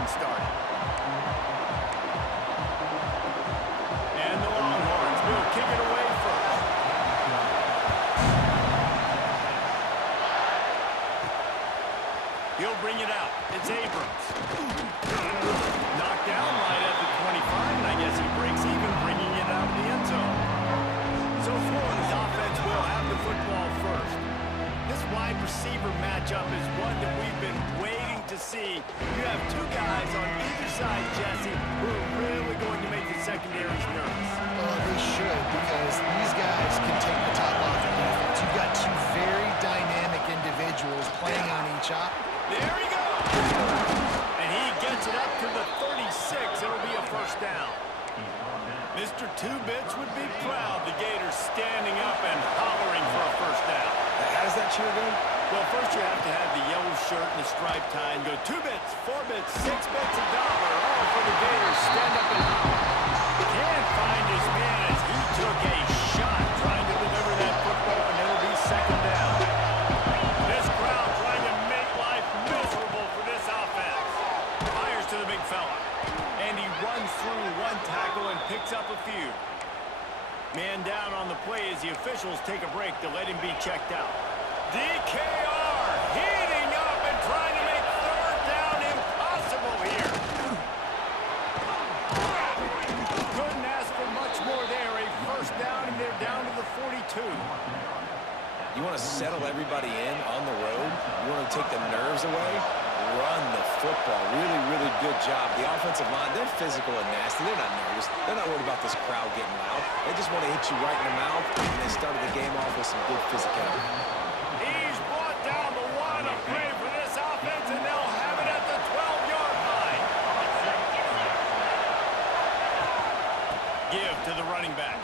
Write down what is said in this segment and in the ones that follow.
getting started. And the Longhorns will kick it away first. He'll bring it out. It's Abrams. Knocked down right at the 25, and I guess he breaks even, bringing it out of the end zone. So Florida's offense will have the football first. This wide receiver matchup is one that we've been waiting to see. You have two guys on either side, Jesse, who are really going to make the secondaries nervous. They should, because these guys can take the top off the defense. You've got two very dynamic individuals playing on each op. There he goes! And he gets it up to the 36. It'll be a first down. Mr. Two Bits would be proud. The Gators standing up and hollering for a first down. How does that cheer go? Well, first you have to have the yellow shirt and the striped tie and go 2 bits, 4 bits, 6 bits, $1, all for the Gators. Stand up and holler. Can't find his man as he took a shot trying to deliver that football, and it'll be second down. This crowd trying to make life miserable for this offense. Fires to the big fella. And he runs through one tackle and picks up a few. Man down on the play as the officials take a break to let him be checked out. DKR heating up and trying to make third down impossible here. Couldn't ask for much more there. A first down, and they're down to the 42. You want to settle everybody in on the road? You want to take the nerves away? Run the football. Really, really good job. The offensive line, they're physical and nasty. They're not nervous. They're not worried about this crowd getting loud. They just want to hit you right in the mouth, and they started the game off with some good physicality. He's brought down the one. A play for this offense, and they'll have it at the 12-yard line. Give to the running back.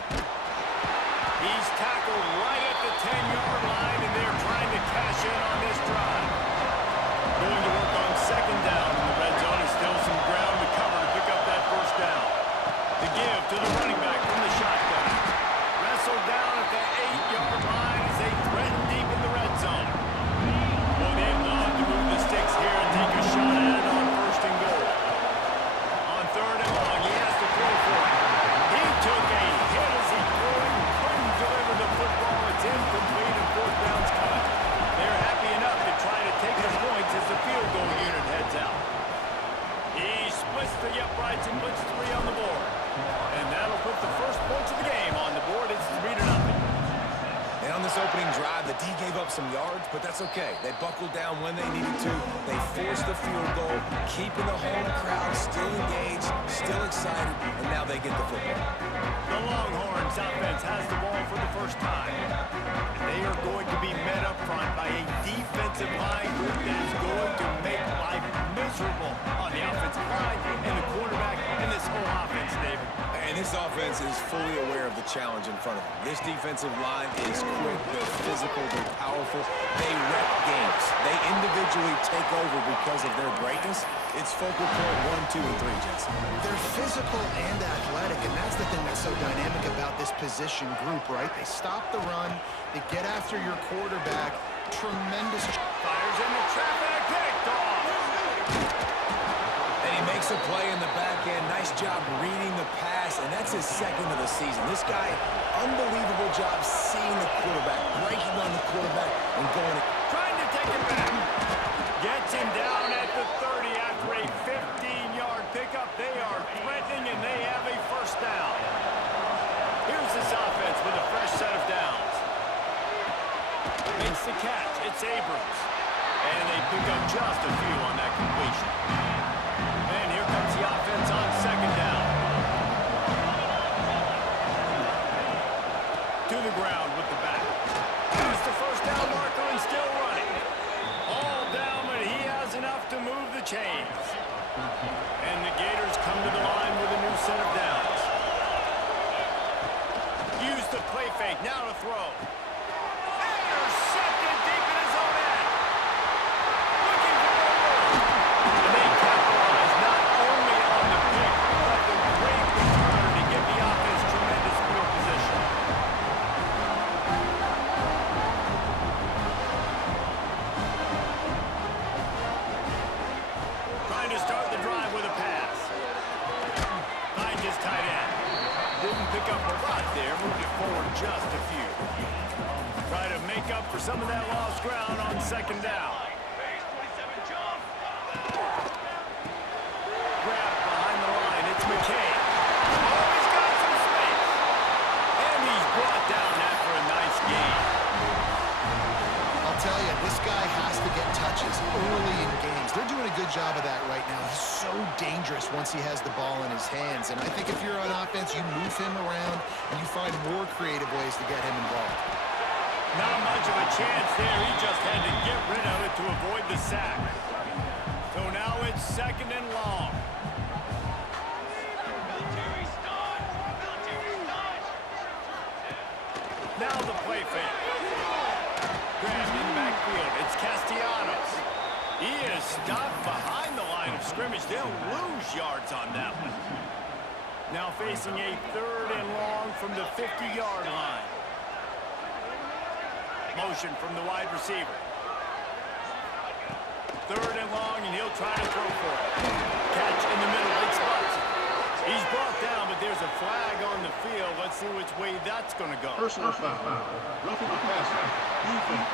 He's tackled right at the 10-yard line, and they're trying to cash in on this drive. Going to work on second down in the red zone. Is still some ground to cover to pick up that first down. The give to the running back from the shotgun. Wrestled down at the 8-yard line as they threaten deep in the red zone. Well, they'd love to move the sticks here and take a shot at it on first and goal. On third and long, he has to throw for it. He took a hit as he threw it and couldn't deliver the football. It's incomplete and fourth down's cut. They're happy enough to try to take the points as the field goal unit heads out. He splits the uprights and puts 3 on the board. And that'll put the first points of the game on the board. It's 3-0. And on this opening drive, the D gave up some yards, but that's okay. They buckled down when they needed to. They forced the field goal, keeping the home crowd still engaged, still excited, and now they get the football. The Longhorns offense has the ball for the first time. They are going to be met up front by a defensive line group that is going to make life miserable on the offensive line and the quarterback and this whole offense, David. And this offense is fully aware of the challenge in front of them. This defensive line is quick, they're physical, they're powerful. They wreck games. They individually take over because of their greatness. It's focal point 1, 2, and 3, Jensen. They're physical and athletic, and that's the thing that's so dynamic about this position group, right? They stop the run, they get after your quarterback. Tremendous. Fires into traffic, picked off. And he makes a play in the back end. Nice job reading the pass, and that's his second of the season. This guy, unbelievable job seeing the quarterback, breaking on the quarterback, and going. Trying to take it back. Gets him down at the 30 after a 15-yard pickup. They are threatening, and they have a first down. Here's this offense with a fresh set of downs. Makes the catch. It's Abrams. And they pick up just a few on that completion. And here comes the offense on second down. To the ground with the back. Here's the first down marker and still running. All down, but he has enough to move the chains. And the Gators come to the line with a new set of downs. Use the play fake. Now to throw. Intercepted deep in his own end. Looking for the goal. And they capitalize not only on the pick, but the great return to give the offense tremendous field position. Trying to start the drive pick up a lot there, moved it forward just a few. Try to make up for some of that lost ground on second down. Grab behind the line, it's McKay. Oh, he's got some space. And he's brought down after a nice gain. I'll tell you, this guy has to get touches early in games. They're doing a good job of that right now. He's so dangerous once he has the ball in his hands. And I think if you're on offense, you move him around and you find more creative ways to get him involved. Not much of a chance there. He just had to get rid of it to avoid the sack. So now it's second and long. Now the play fake. Grabbed in the backfield. It's Castellanos. He is stopped behind the line of scrimmage. They'll lose yards on that one. Now facing a third and long from the 50-yard line. Motion from the wide receiver. Third and long, and he'll try to throw for it. Catch in the middle. It's Watson. He's brought down, but there's a flag on the field. Let's see which way that's going to go. Personal foul. Roughing the passer. Defense.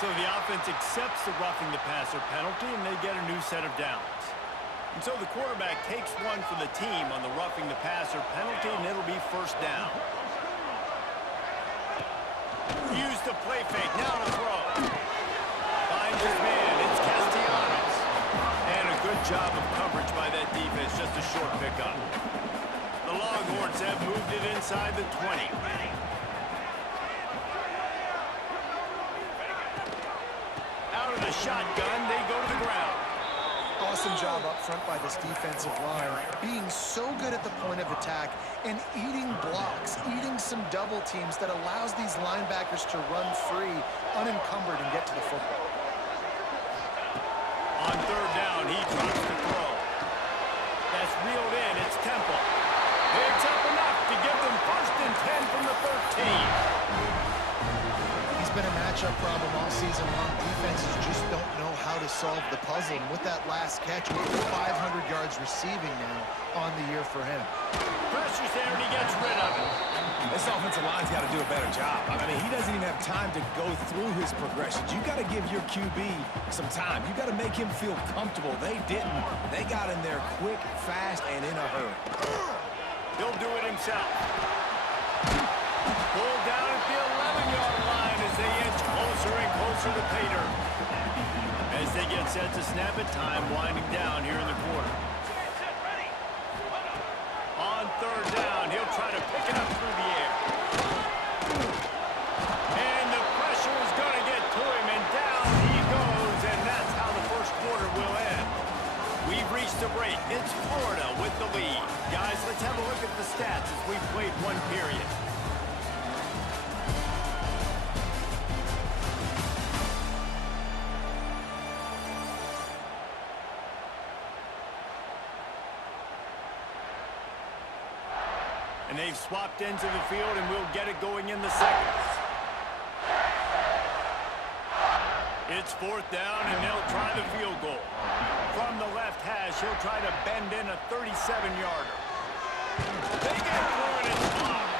So the offense accepts the roughing the passer penalty, and they get a new set of downs. And so the quarterback takes one for the team on the roughing the passer penalty, and it'll be first down. Use the play fake. Now to throw. Finds his man. It's Castellanos. And a good job of coverage by that defense. Just a short pickup. The Longhorns have moved it inside the 20. Out of the shotgun, they go to the ground. Awesome job up front by this defensive line, being so good at the point of attack and eating blocks, eating some double teams that allows these linebackers to run free, unencumbered, and get to the football. On third down, he drops the throw. That's reeled in. It's Temple. Picks up enough to give them first and 10 from the 13. He's been a matchup problem all season long. Defenses just don't know how to solve the puzzle. And with that last catch, over 500 yards receiving now on the year for him. Pressure's there, and he gets rid of it. This offensive line's got to do a better job. I mean, he doesn't even have time to go through his progressions. You got to give your QB some time. You got to make him feel comfortable. They didn't. They got in there quick, fast, and in a hurry. He'll do it himself. Pulled down at the 11-yard line as they inch closer and closer to pay dirt. As they get set to snap it, time winding down here in the quarter. On third down, he'll try to pick it up through the air. And the pressure is going to get to him, and down he goes, and that's how the first quarter will end. We've reached the break. It's Florida with the lead. Guys, let's have a look at the stats as we've played one period. And they've swapped into the field, and we'll get it going in the second. It's fourth down, and they'll try the field goal. From the left hash, he'll try to bend in a 37-yarder. They get through, and it's blocked.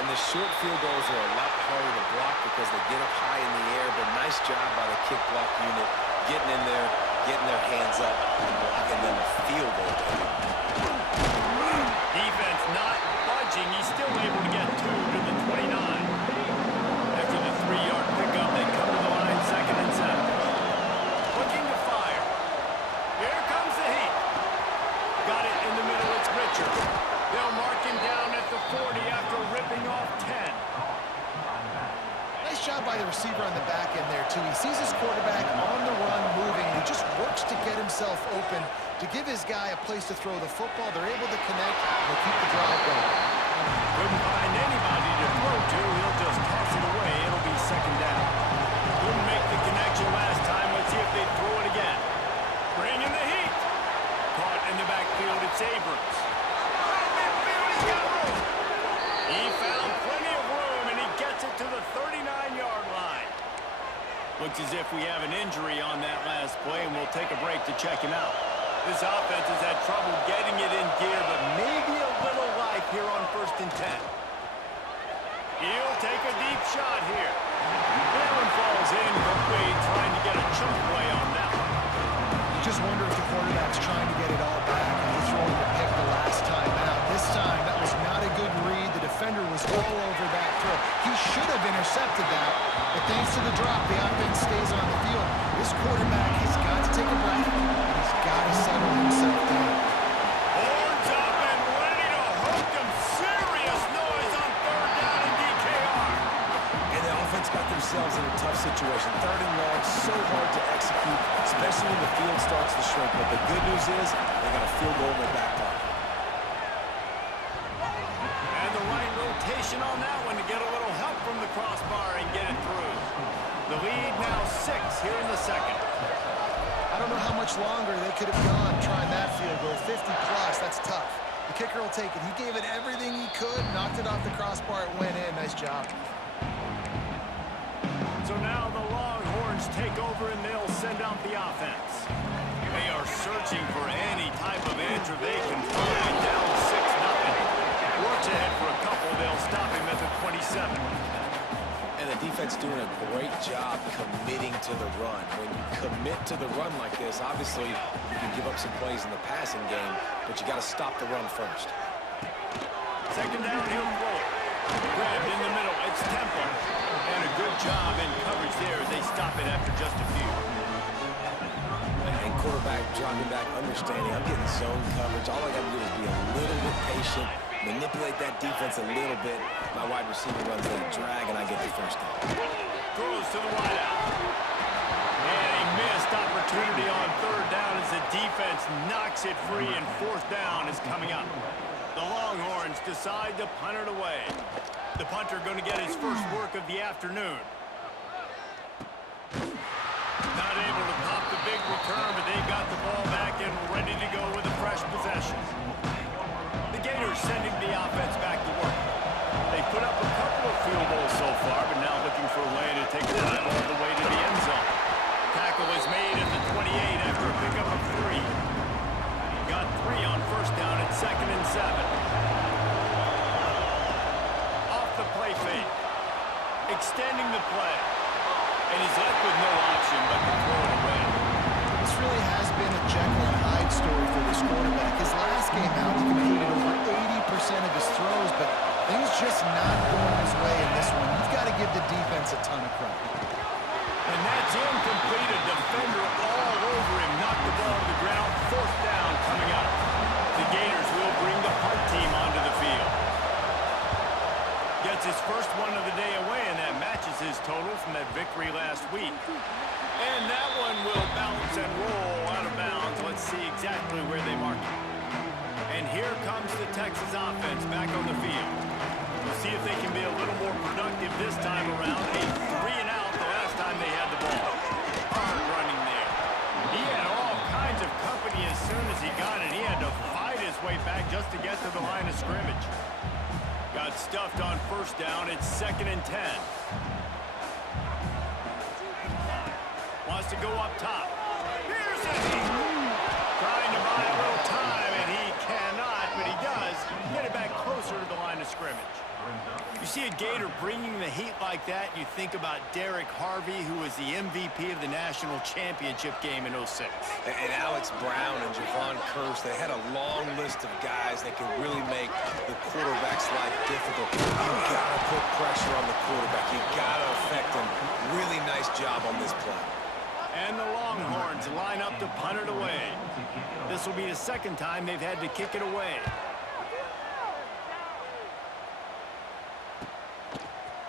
And the short field goals are a lot harder to block because they get up high in the air, but nice job by the kick block unit getting in there, getting their hands up, and blocking them a field goal. Defense not budging. He's still able to get two to the 29. After the 3-yard pickup, they come to the line, second and 7. Looking to fire. Here comes the heat. Got it in the middle. It's Richard. They'll mark him down at the 40 after ripping off 10. Nice job by the receiver on the back end there, too. He sees his quarterback on the run moving, and he just works to get himself open to give his guy a place to throw the football. They're able to connect and keep the drive going. Couldn't find anybody to throw to. He'll just toss it away. It'll be second down. Couldn't make the connection last time. Let's see if they throw it again. Bring in the heat. Caught in the backfield. It's Abrams. Right midfield. He's got room. He found plenty of room, and he gets it to the 39-yard line. Looks as if we have an injury on that last play, and we'll take a break to check him out. This offense has had trouble getting it in gear, but maybe a little life here on 1st and 10. He'll take a deep shot here. That one falls incomplete, trying to get a chunk play on that one. You just wonder if the quarterback's trying to get it all back after throwing the pick the last time out. This time, that was not a good read. The defender was all over that throw. He should have intercepted that, but thanks to the drop, the offense stays on the field. This quarterback has got to take a breath, and he's got to settle himself down. Horns up and ready to hook them. Serious noise on 3rd down and DKR. And the offense got themselves in a tough situation. 3rd and long, so hard to execute, especially when the field starts to shrink. But the good news is they got a field goal in their back pocket. And the right rotation on that one to get a little help from the crossbar and get it through. The lead now 6 here in the 2nd. I don't know how much longer they could have gone trying that field goal. 50-plus, that's tough. The kicker will take it. He gave it everything he could, knocked it off the crossbar, it went in. Nice job. So now the Longhorns take over and they'll send out the offense. They are searching for any type of answer they can find. Down 6-0. Works ahead for a couple. They'll stop him at the 27. And the defense doing a great job committing to the run. When you commit to the run like this, obviously you can give up some plays in the passing game, but you got to stop the run first. 2nd down, he'll throw it. Grabbed in the middle. It's Temple. And a good job in coverage there as they stop it after just a few. And quarterback dropping back, understanding I'm getting zone coverage. All I got to do is be a little bit patient, manipulate that defense a little bit. My wide receiver runs that drag, and I get the 1st down. Throws to the wideout. And a missed opportunity on 3rd down as the defense knocks it free, and 4th down is coming up. The Longhorns decide to punt it away. The punter going to get his first work of the afternoon. Not able to pop the big return, but they've got the ball back and ready to go with a fresh possession. The Gators sending the offense back to work. They put up a couple of field goals so far, but now looking for a way to take the drive all the way to the end zone. Tackle is made at the 28 after a pickup of 3. Got 3 on 1st down at 2nd and 7. Off the play fake. Extending the play. And he's left with no option but to throw it away. This really has been a Jekyll and Hyde story for this quarterback. His last game out, he completed over 80% of his throws, but things just not going his way in this one. You've got to give the defense a ton of credit. And that's incomplete. A defender all over him. Knocked the ball to the ground. 4th down coming up. The Gators will bring the punt team onto the field. Gets his first one of the day away, and that matches his total from that victory last week. And that one will bounce and roll out of bounds. Let's see exactly where they mark it. And here comes the Texas offense back on the field. We'll see if they can be a little more productive this time around. A 3-and-out the last time they had the ball. Hard running there. He had all kinds of company as soon as he got it. He had to fight his way back just to get to the line of scrimmage. Got stuffed on 1st down. It's 2nd and 10. Wants to go up top. Here's a heat. Trying to buy a little time, and he cannot, but he does get it back closer to the line of scrimmage. You see a Gator bringing the heat like that, you think about Derek Harvey, who was the MVP of the national championship game in 06. And Alex Brown and Javon Curse, they had a long list of guys that could really make the quarterback's life difficult. You gotta put pressure on the quarterback. You gotta affect him. Really nice job on this play. And the Longhorns line up to punt it away. This will be the 2nd time they've had to kick it away.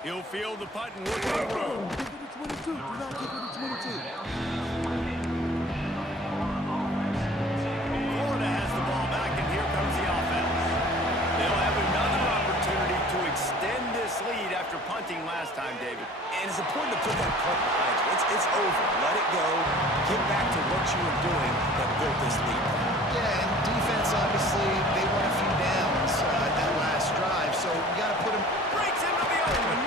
He'll field the punt and work it through. Florida has the ball back, and here comes the offense. They'll have another opportunity to extend this lead after punting last time, David. And it's important to put that punt behind you. It's over. Let it go. Get back to what you were doing that built this lead. Yeah, and defense, obviously, they won a few downs that last drive, so you got to put them. Breaks into the open.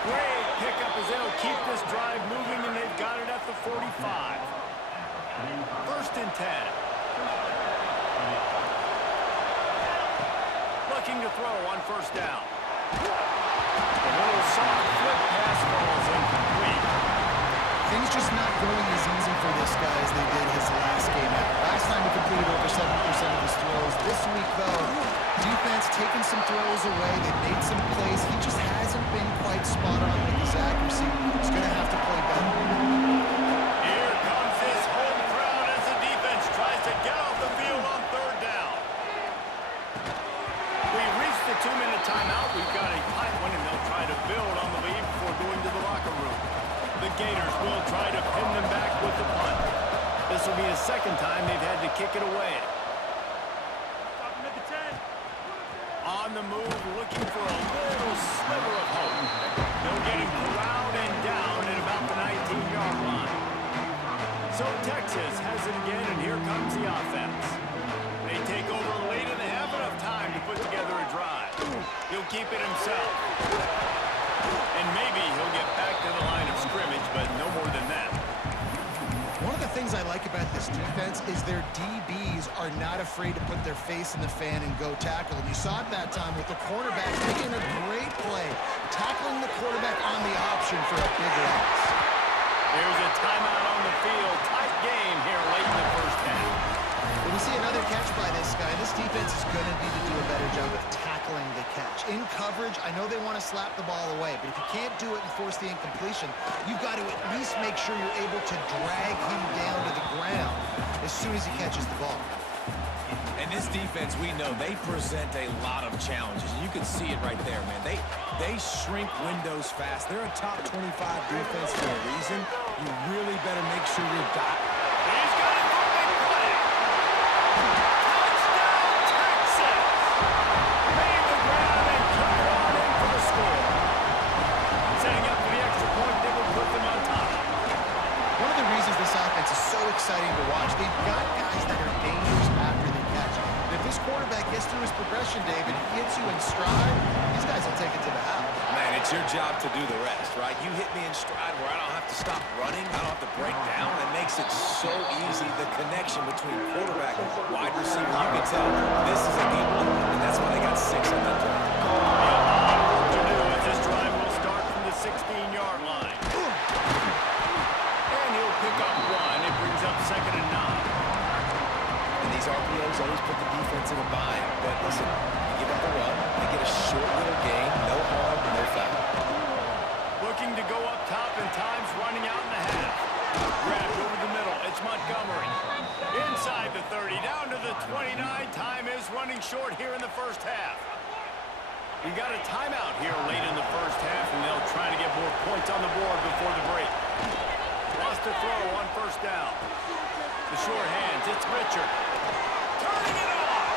Great pickup as they'll keep this drive moving, and they've got it at the 45. 1st and 10. Looking to throw on first down. A little soft flip pass falls incomplete. Things just not going as easy for this guy as they did his last game out. Last time he completed over 70% of his throws. This week, though, defense taking some throws away. They made some plays. He just hasn't been quite spot on with his accuracy. He's going to have to play better. Here comes his home crowd as the defense tries to get off the field on third down. We reached the 2-minute timeout. We've got a tight one, and they'll try to build on the lead before going to the locker room. The Gators will try to pin them back with the punt. This will be the second time they've had to kick it away. Stop him at the 10. On the move, looking for a little sliver of hope. They'll get him corralled and down at about the 19-yard line. So Texas has it again, and here comes the offense. They take over late in the half, enough time to put together a drive. He'll keep it himself. And maybe he'll get back to the line of scrimmage, but no more than that. One of the things I like about this defense is their DBs are not afraid to put their face in the fan and go tackle. And you saw it that time with the quarterback making a great play, tackling the quarterback on the option for a big loss. There's a timeout on the field. Tight game here late in the first half. When we see another catch by this guy, this defense is going to need to do a better job of tackling the catch. In coverage, I know they want to slap the ball away, but if you can't do it and force the incompletion, you've got to at least make sure you're able to drag him down to the ground as soon as he catches the ball. And this defense, we know, they present a lot of challenges. You can see it right there, man. They shrink windows fast. They're a top 25 defense for a reason. You really better make sure you're got. He's got it for a big play. Touchdown, Texas! Made the grab and took it on in for the score. Setting up for the extra point, they will put them on top. One of the reasons this offense is so exciting to watch, they've got guys that are dangerous after the catch. And if this quarterback gets through his progression, David, hits you in stride, these guys will take it to the house. Man, it's your job to do the rest, right? You hit me in stride where I don't have to stop running. I don't have to break down. It makes it so easy, the connection between quarterback and wide receiver. You can tell this is a deep one, and that's why they got 6 on that drive. To do as this drive will start from the 16-yard line. And he'll pick up one. It brings up 2nd and 9. And these RPOs always put the defense in a bind. But listen, you give up a run, they get a short little gain, no harm, no foul. Looking to go up top, and time's running out in the half. Grabbed over the middle. It's Montgomery. Inside the 30, down to the 29. Time is running short here in the first half. We got a timeout here late in the first half, and they'll try to get more points on the board before the break. Lost to throw on first down. The short hands, it's Richard. Turning it off!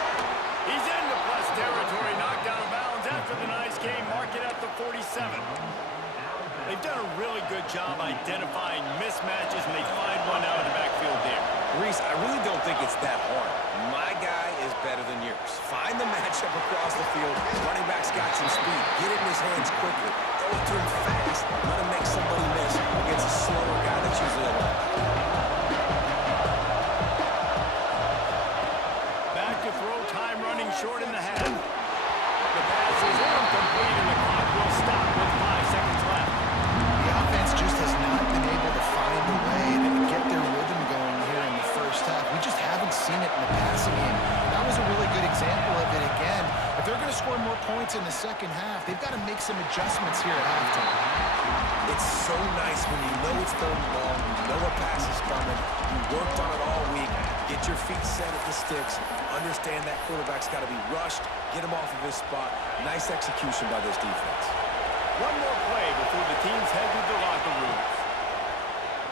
He's into plus territory, knocked out of bounds after the nice game. Mark it at the 47. They've done a really good job identifying mismatches, and they find one out of the backfield there. Reese, I really don't think it's that hard. My guy is better than yours. Find the matchup across the field. Running back's got some speed. Get it in his hands quickly. Throw it to him fast. Let him make somebody miss against a slower guy that's usually a linebacker. Back to throw, time running short in the half. The pass is incomplete, and the clock will stop with 5 seconds left. The offense just has not been able to find a way to get their rhythm going here in the first half. We just haven't seen it in the passing game. That was a really good example of it again. If they're going to score more points in the second half, they've got to make some adjustments here at halftime. It's so nice when you know it's third and long, you know a pass is coming, you worked on it all week, get your feet set at the sticks, understand that quarterback's got to be rushed, get him off of his spot. Nice execution by this defense. One more play before the teams head to the locker rooms.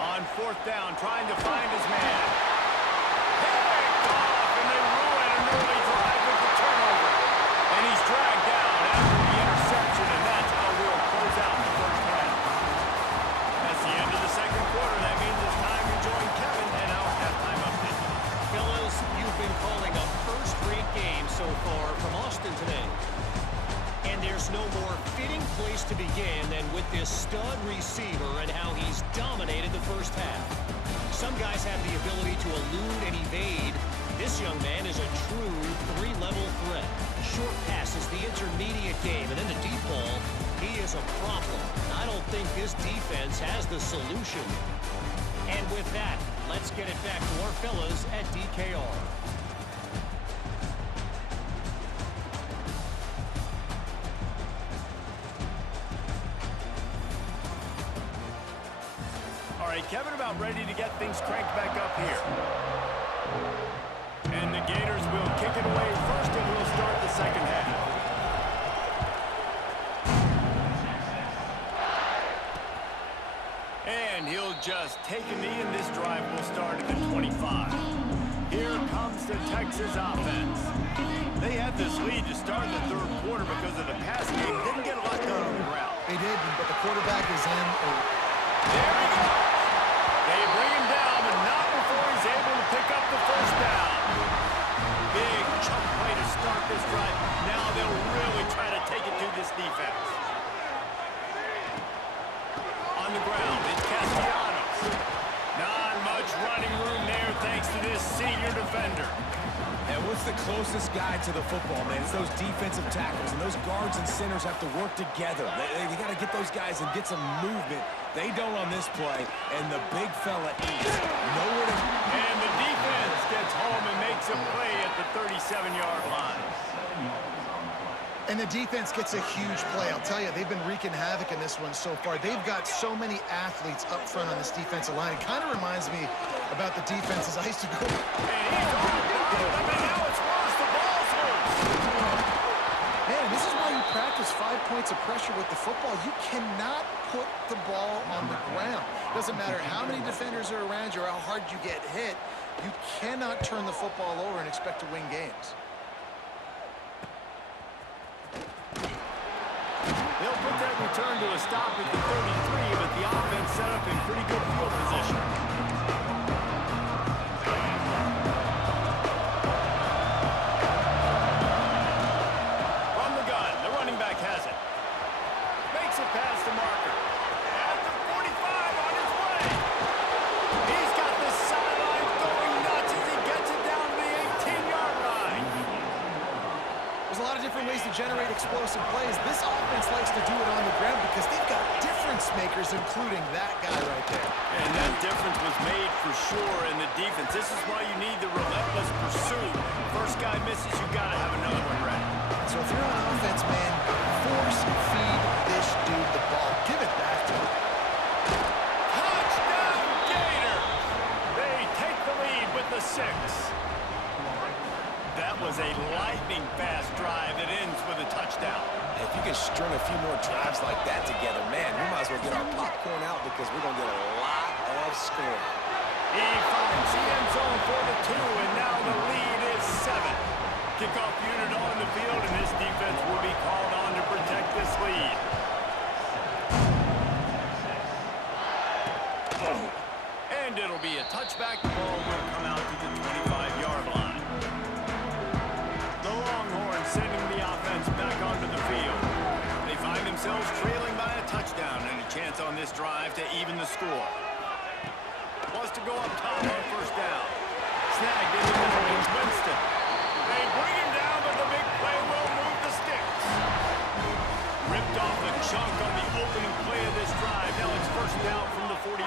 On fourth down, trying to find his man. Picked off, and they ruin an early drive with the turnover. And he's dragged down after the interception, and that's how we'll close out the first half. That's the end of the second quarter. That means it's time to join Kevin and our halftime update. Fellas, you've been calling a first-rate game so far from Austin today. And there's no more fitting place to begin than with this stud receiver and how he's dominated the first half. Some guys have the ability to elude and evade. This young man is a true three-level threat. Short passes, the intermediate game, and then the deep ball, he is a problem. I don't think this defense has the solution. And with that, let's get it back to our fellas at DKR. All right, Kevin, about ready to get things cranked back up here. And the Gators will kick it away first, and we'll start the second half. And he'll just take a knee, and this drive will start at the 25. Here comes the Texas offense. They had this lead to start the third quarter because of the pass game. Didn't get a lot done on the ground. They did, but the quarterback is in. There he goes. They bring him down, but not before he's able to pick up the first down. Big chunk play to start this drive. Now they'll really try to take it to this defense. On the ground, it's Castellanos. Not much running room there thanks to this senior defender. And what's the closest guy to the football, man? It's those defensive tackles, and those guards and centers have to work together. They got to get those guys and get some movement. They don't on this play, and the big fella eats. Nowhere to... And the defense gets home and makes a play at the 37-yard line. And the defense gets a huge play. I'll tell you, they've been wreaking havoc in this one so far. They've got so many athletes up front on this defensive line. It kind of reminds me about the defenses I used to go... And he's on the ball. I mean, now it's lost. The ball's loose. Man, this is why you practice 5 points of pressure with the football. You cannot put the ball on the ground. Doesn't matter how many defenders are around you or how hard you get hit. You cannot turn the football over and expect to win games. They'll put that return to a stop at the 33, but the offense set up in pretty good field position. From the gun, the running back has it. Makes it past the marker. At the 45 on his way. He's got the sideline going nuts as he gets it down to the 18-yard line. There's a lot of different ways to generate explosive plays. This offense likes to do it on the ground because they've got difference makers, including that guy right there. And that difference was made for sure in the defense. This is why you need the relentless pursuit. First guy misses, you got to have another one ready. So if you're on offense, man, force feed this dude the ball. Give it back to him. Touchdown, Gators! They take the lead with the 6. That was a lightning-fast drive that ends with a touchdown. If you can string a few more drives like that together, man, we might as well get our popcorn out because we're going to get a lot of scoring. He finds the end zone for the 2, and now the lead is 7. Kickoff unit on the field, and this defense will be called on to protect this lead. And it'll be a touchback. The ball will come out to the 25-yard line. The Longhorns sending the offense back onto the field. They find themselves trailing by a touchdown and a chance on this drive to even the score. Wants to go up top on first down. Snagged in the middle is Winston. They bring him down, but the big play will move the sticks. Ripped off the chunk on the opening play of this drive. Now it's first down from the 48.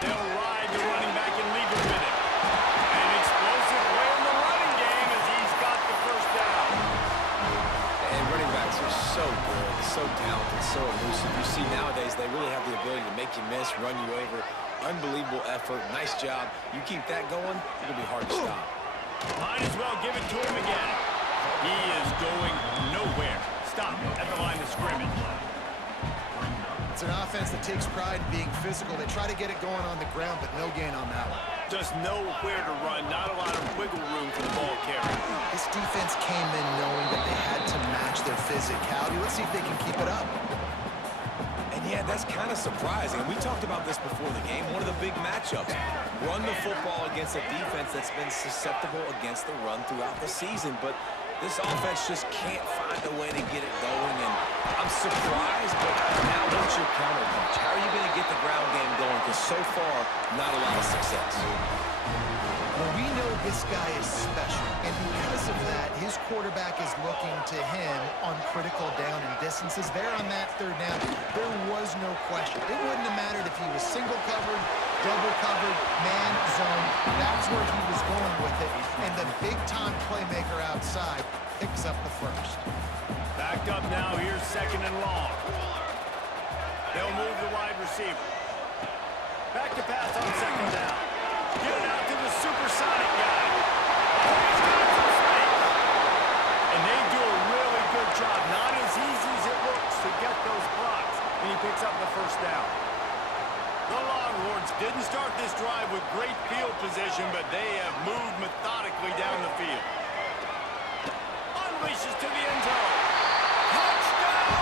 They'll ride the running back and leave him with it. An explosive play in the running game as he's got the first down. And running backs are so good, so talented, so elusive. You see nowadays they really have the ability to make you miss, run you over. Unbelievable effort. Nice job. You keep that going, it'll be hard to stop. Might as well give it to him again. He is going nowhere. Stop at the line of scrimmage. It's an offense that takes pride in being physical. They try to get it going on the ground, but no gain on that one. Just nowhere to run. Not a lot of wiggle room for the ball carrier. This defense came in knowing that they had to match their physicality. Let's see if they can keep it up. And yeah, that's kind of surprising. We talked about this before the game. One of the big matchups. Run the football against a defense that's been susceptible against the run throughout the season. But this offense just can't find a way to get it going. And I'm surprised, but now what's your counterpunch? How are you going to get the ground game going because so far, not a lot of success. Well, we know this guy is special, and because of that, his quarterback is looking to him on critical down and distances. There on that third down, there was no question. It wouldn't have mattered if he was single covered, double covered, man, zone. That's where he was going with it, and the big-time playmaker outside picks up the first. Backed up now, here's second and long. They'll move the wide receiver. Back to pass on second down. Get it out to the supersonic guy. Oh, he's got some space. And they do a really good job. Not as easy as it looks to get those blocks. And he picks up the first down. The Longhorns didn't start this drive with great field position, but they have moved methodically down the field. Unleashes to the end zone. Touchdown,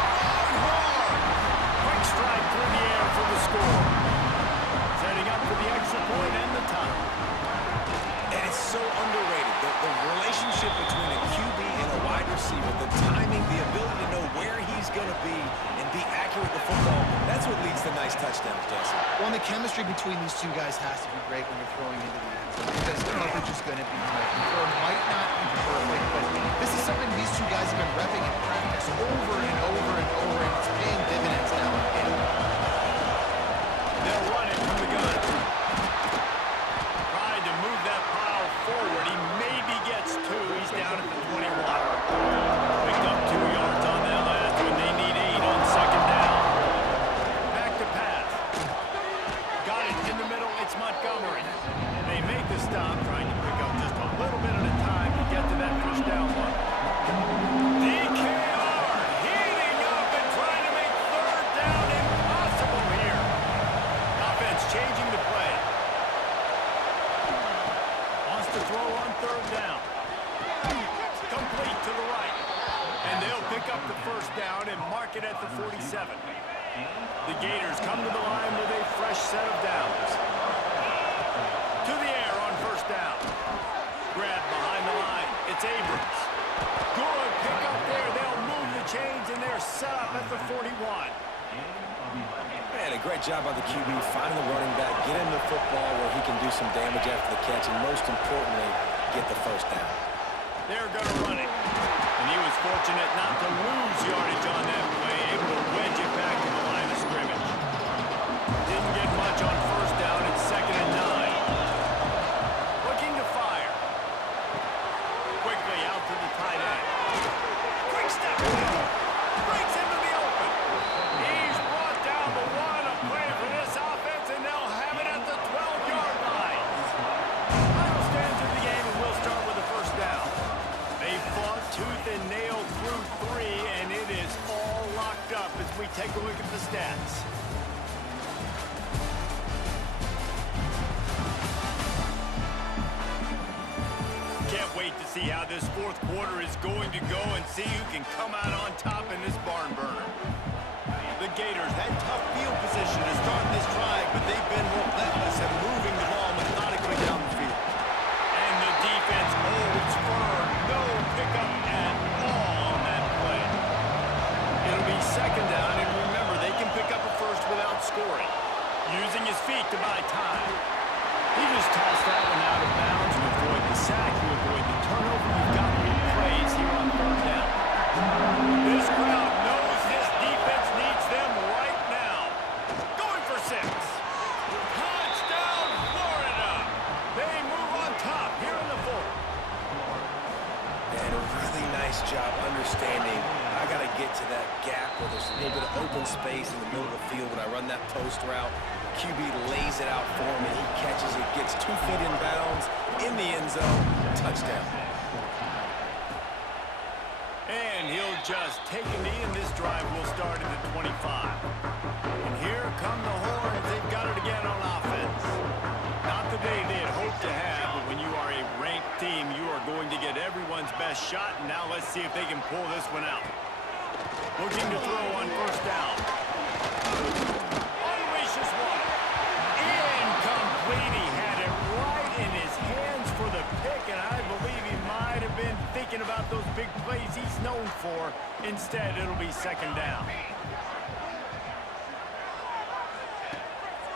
Longhorns! Quick strike through the air for the score. Setting up for the extra point and the time. And it's so underrated. The relationship between a QB and a wide receiver, the timing, the ability to know where he's going to be and be accurate with the football, that's what leads to nice touchdowns, Jesse. Well, and the chemistry between these two guys has to be great when you're throwing into the end zone because coverage is going to be tight. The throw might not be perfect, but this is something these two guys have been repping in practice over and over and over, and it's paying dividends now and again. They'll run it from the gun. Tried to move that pile forward. He maybe gets two. He's down at the 21. Picked up 2 yards on that last one. They need 8 on second down. Back to pass. Got it in the middle. It's Montgomery. And they make the stop, trying to pick up just a little bit at a time to get to that first down one. DKR heating up and trying to make third down impossible here. Offense changing the play. Wants to throw on third down. Complete to the right. And they'll pick up the first down and mark it at the 47. The Gators come to the line with a fresh set of downs. To the air on first down. Grab behind the line. It's Abrams. Good pick up there. They'll move the chains and they're set up at the 41. Man, a great job by the QB, finding the running back, get him the football where he can do some damage after the catch, and most importantly, get the first down. They're going to run it. And he was fortunate not to lose yardage on that play, able to wedge it back to the line of scrimmage. Didn't get much on first down. It's second and 9. Looking to fire. Quickly out to the tight end. Quick step. Breaks into the open. He's brought down the one. A play for this offense, and they'll have it at the 12-yard line. Final stands of the game, and we'll start with the first down. They fought tooth and nail through 3, and it is all locked up as we take a look at the stats. Can't wait to see how this fourth quarter is going to go and see who can come out on top in this barn burner. The Gators had tough field position to start this drive, but they've been relentless in moving the ball methodically down the field. And the defense holds firm. No pickup at all on that play. It'll be second down, and remember, they can pick up a first without scoring. Using his feet to buy time. He just tossed that one out of bounds. You avoid the sack, you avoid the turnover. You've got good plays here on third down. This crowd knows this defense needs them right now. Going for 6. Touchdown, Florida! They move on top here in the fourth. And a really nice job understanding I got to get to that gap where there's a little bit of open space in the middle of the field when I run that post route. QB lays it out for him, and he catches it, gets 2 feet in bounds, in the end zone, touchdown. And he'll just take a knee, and this drive will start at the 25. And here come the Horns. They've got it again on offense. Not the day they had hoped to have, but when you are a ranked team, you are going to get everyone's best shot. And now let's see if they can pull this one out. Looking to throw on first down. Unleashes one. Incomplete. He had it right in his hands for the pick, and I believe he might have been thinking about those big plays he's known for. Instead, it'll be second down.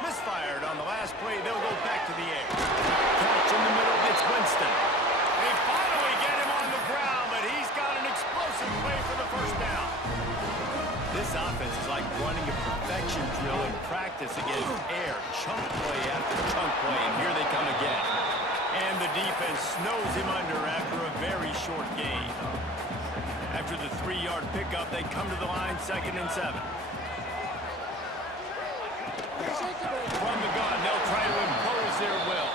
Misfire. fired. On the last play, they'll go back to the air. Catch in the middle, it's Winston. They finally get him on the ground, but he's got an explosive play for the first down. This offense is like running a perfection drill in practice against air. Chunk play after chunk play, and here they come again. And the defense snows him under after a very short gain. After the 3-yard pickup, they come to the line, 2nd and 7. From the gun, they'll try to impose their will.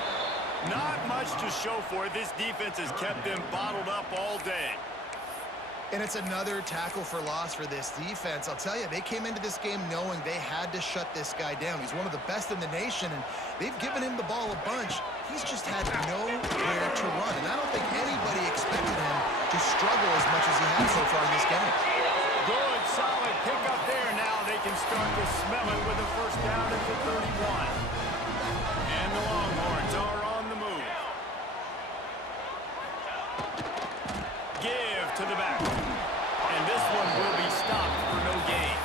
Not much to show for it. This defense has kept them bottled up all day. And it's another tackle for loss for this defense. I'll tell you, they came into this game knowing they had to shut this guy down. He's one of the best in the nation, and they've given him the ball a bunch. He's just had nowhere to run, and I don't think anybody expected him to struggle as much as he has so far in this game. Good, solid pickup there. Now they can start to smell it with a first down at the 31. And the Longhorns are on the move. Give to the back. And this one will be stopped for no gain.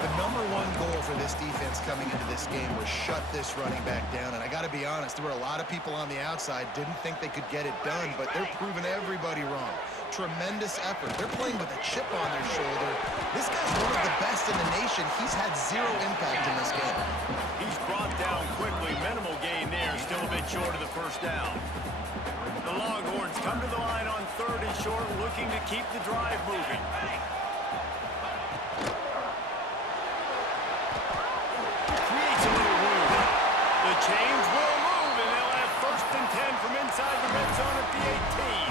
The #1 goal for this defense coming into this game was shut this running back down. And I got to be honest, there were a lot of people on the outside didn't think they could get it done, but they're proving everybody wrong. Tremendous effort. They're playing with a chip on their shoulder. This guy's one of the best in the nation. He's had 0 impact in this game. He's brought down quickly. Minimal gain there. Still a bit short of the first down. The Longhorns come to the line on 3rd and short, looking to keep the drive moving. Creates a little room. The chains will move, and they'll have 1st and 10 from inside the red zone at the 18.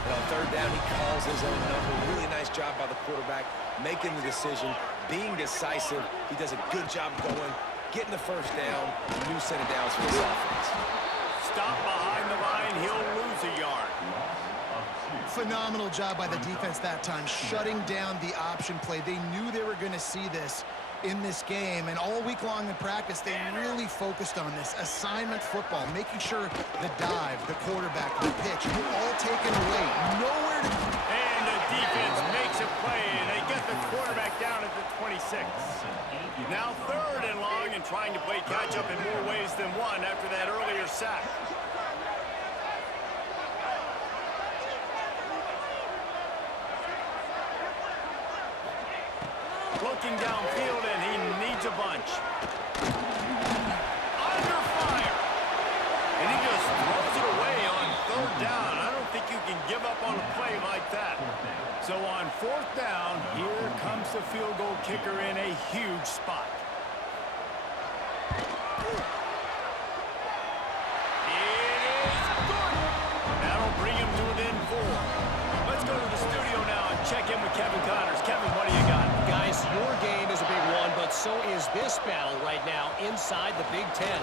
And on 3rd down, he calls his own number. Really nice job by the quarterback, making the decision, being decisive. He does a good job going, getting the first down. New set of downs for this offense. Stop behind the line, he'll lose a yard. Phenomenal job by the defense that time, shutting down the option play. They knew they were going to see this in this game, and all week long in practice, they really focused on this assignment football, making sure the dive, the quarterback, the pitch, all taken away. Nowhere to... And the defense makes a play, and they get the quarterback down at the 26. Now 3rd and long, and trying to play catch-up in more ways than one after that earlier sack. Looking downfield, and he needs a bunch. Under fire. And he just throws it away on 3rd down. I don't think you can give up on a play like that. So on 4th down, here comes the field goal kicker in a huge spot. It is good. That'll bring him to within 4. Let's go to the studio now and check in with Kevin Connors. Kevin, what do you got? Guys, your game is a big one, but so is this battle right now inside the Big Ten.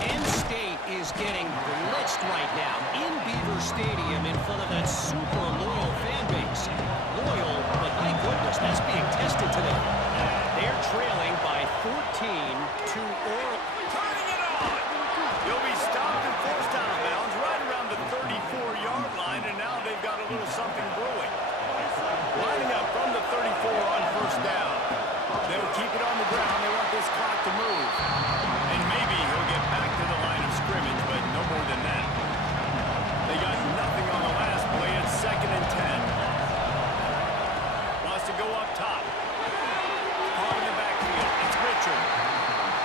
Penn State is getting blitzed right now in Beaver Stadium in front of that super loyal fan base. Loyal, but my goodness, that's being tested today. They're trailing by 14 to Oregon. Turning it on. He'll be stopped and forced out of bounds right around the 34-yard line, and now they've got a little something brewing. Lining up from the 34 on 1st down. They'll keep it on the ground. They want this clock to move. And maybe he'll get back to the line of scrimmage, but no more than that. They got nothing on the last play. It's 2nd and 10. Wants to go up top. Caught in the backfield. It's Richard.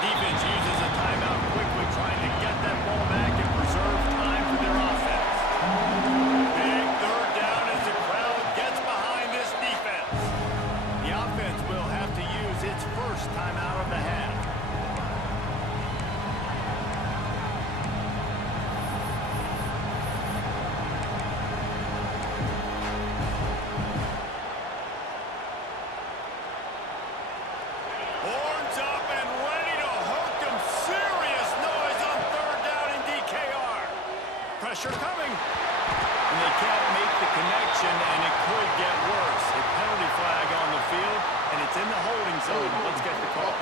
Defense uses a timeout quickly, trying to get that ball back and preserve time for their offense. Big 3rd down as the crowd gets behind this defense. The offense will have to use its first timeout of the half. Horns up and ready to hook them. Serious noise on 3rd down in DKR. Pressure coming. And they can't make the connection, and it could get worse. A penalty flag on the field, and it's in the holding zone. Let's get the call.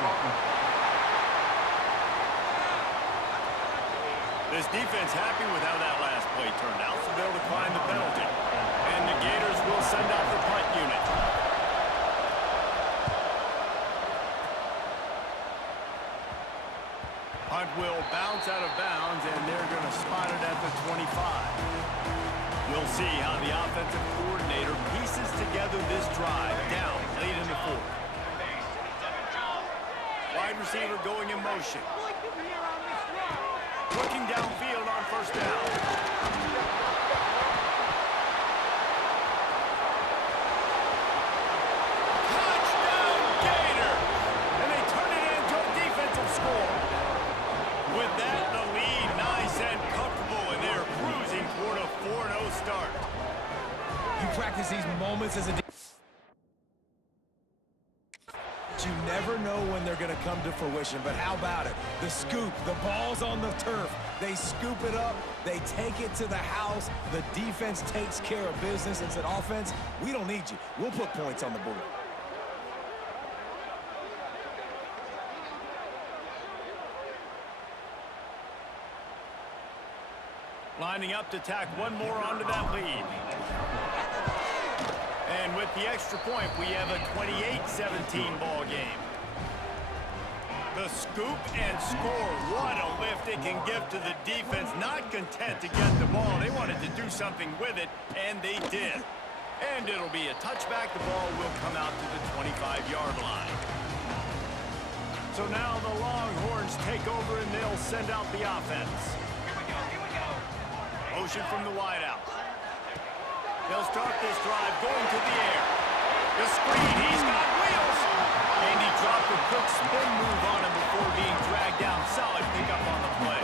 This defense happy with how that last play turned out, so they'll decline the penalty. And the Gators will send out the punt unit. Punt will bounce out of bounds, and they're going to spot it at the 25. We'll see how the offensive coordinator pieces together this drive down late in the fourth. Wide receiver going in motion. Looking downfield on first down. Touchdown Gator! And they turn it into a defensive score. With that, the lead nice and comfortable, and they're cruising toward a 4-0 start. You practice these moments as a you never know when they're going to come to fruition, but how about it? The scoop, the ball's on the turf. They scoop it up, they take it to the house, the defense takes care of business and said, offense, we don't need you. We'll put points on the board. Lining up to tack one more onto that lead. And with the extra point, we have a 28-17 ball game. The scoop and score. What a lift it can give to the defense. Not content to get the ball. They wanted to do something with it, and they did. And it'll be a touchback. The ball will come out to the 25-yard line. So now the Longhorns take over, and they'll send out the offense. Motion from the wideout. They'll start this drive going to the air. The screen, he's got wheels. And he dropped a quick spin move on him before being dragged down. Solid pickup on the play.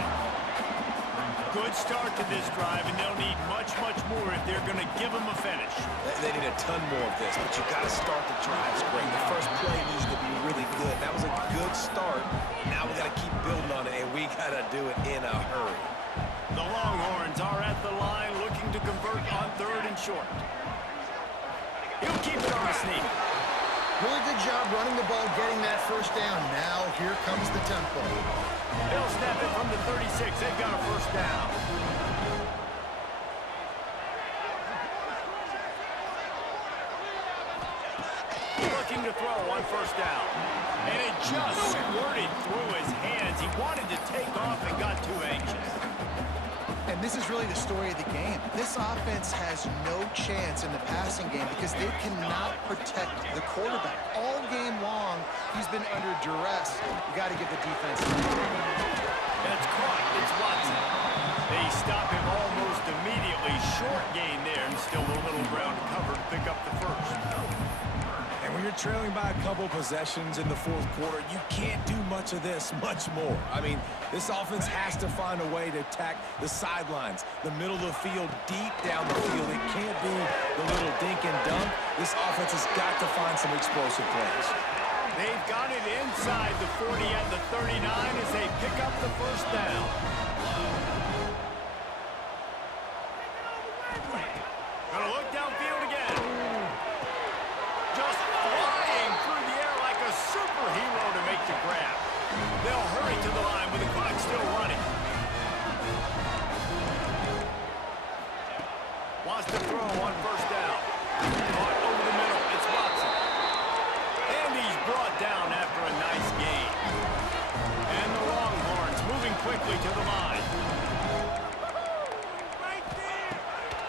Good start to this drive, and they'll need much, much more if they're going to give him a finish. They need a ton more of this, but you got to start the drives great. The first play needs to be really good. That was a good start. Now we got to keep building on it, and we got to do it in a hurry. The Longhorns are at the line looking to convert on third and short. He'll keep it on a sneak. Really good job running the ball, getting that first down. Now here comes the tempo. They'll snap it from the 36. They've got a first down. Looking to throw on first down. And it just squirted through his hands. He wanted to take off and got too anxious. And this is really the story of the game. This offense has no chance in the passing game because they cannot protect the quarterback. All game long, he's been under duress. You got to give the defense. That's caught. It's Watson. They stop him almost immediately. Short gain there, and still a little ground to cover to pick up the first. And when you're trailing by a couple possessions in the fourth quarter, you can't do much of this, much more. I mean, this offense has to find a way to attack the sidelines, the middle of the field, deep down the field. It can't be the little dink and dunk. This offense has got to find some explosive plays. They've got it inside the 40 at the 39 as they pick up the first down. Gonna look downfield again. Just flying through the air like a superhero to make the grab. They'll hurry to the line with the clock still running. Wants to throw on first down. Caught over the middle. It's Watson. And he's brought down after a nice gain. And the Longhorns moving quickly to the line.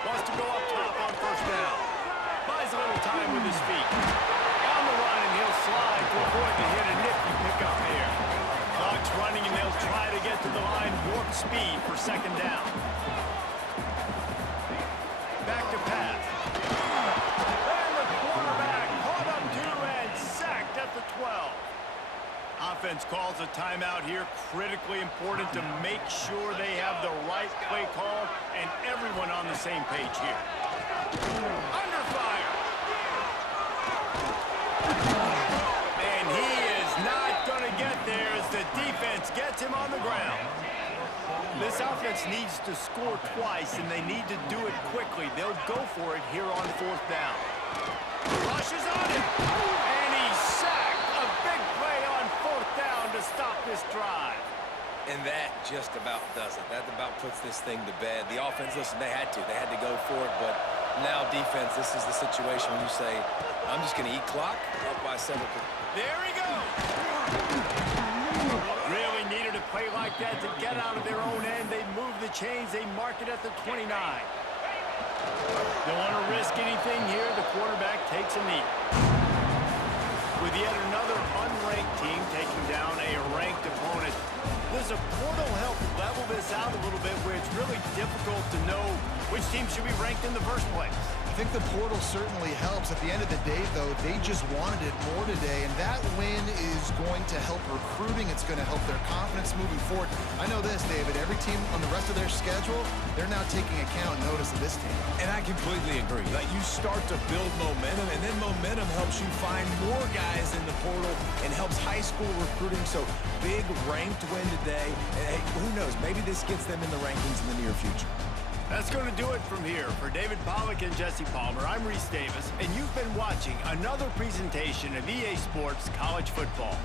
Wants to go up top on first down. Buys a little time with his feet. On the run, and he'll slide to avoid the hit. A nifty pickup there. Clock's running, and they'll try to get to the line. Warp speed for second down. Back to pass. And the quarterback caught up to and sacked at the 12. Offense calls a timeout here. Critically important to make sure they have the right play call and everyone on the same page here. Under fire. And he is not going to get there as the defense gets him on the ground. This offense needs to score twice, and they need to do it quickly. They'll go for it here on fourth down. Rushes on him, and he's sacked. A big play on fourth down to stop this drive. And that just about does it. That about puts this thing to bed. The offense, listen, they had to go for it, but now defense, this is the situation when you say, I'm just going to eat clock up by several. There he goes. Really needed a play like the chains. They mark it at the 29. Don't want to risk anything here. The quarterback takes a knee. With yet another unranked team taking down a ranked opponent, does a portal help level this out a little bit where it's really difficult to know which team should be ranked in the first place? I think the portal certainly helps. At the end of the day, though, they just wanted it more today, and that win is going to help recruiting. It's going to help their confidence moving forward. I know this, David. Every team on the rest of their schedule, they're now taking account and notice of this team. And I completely agree. Like, you start to build momentum, and then momentum helps you find more guys in the portal and helps high school recruiting. So, big ranked win today. And hey, who knows? Maybe this gets them in the rankings in the near future. That's going to do it from here. For David Pollack and Jesse Palmer, I'm Reese Davis, and you've been watching another presentation of EA Sports College Football.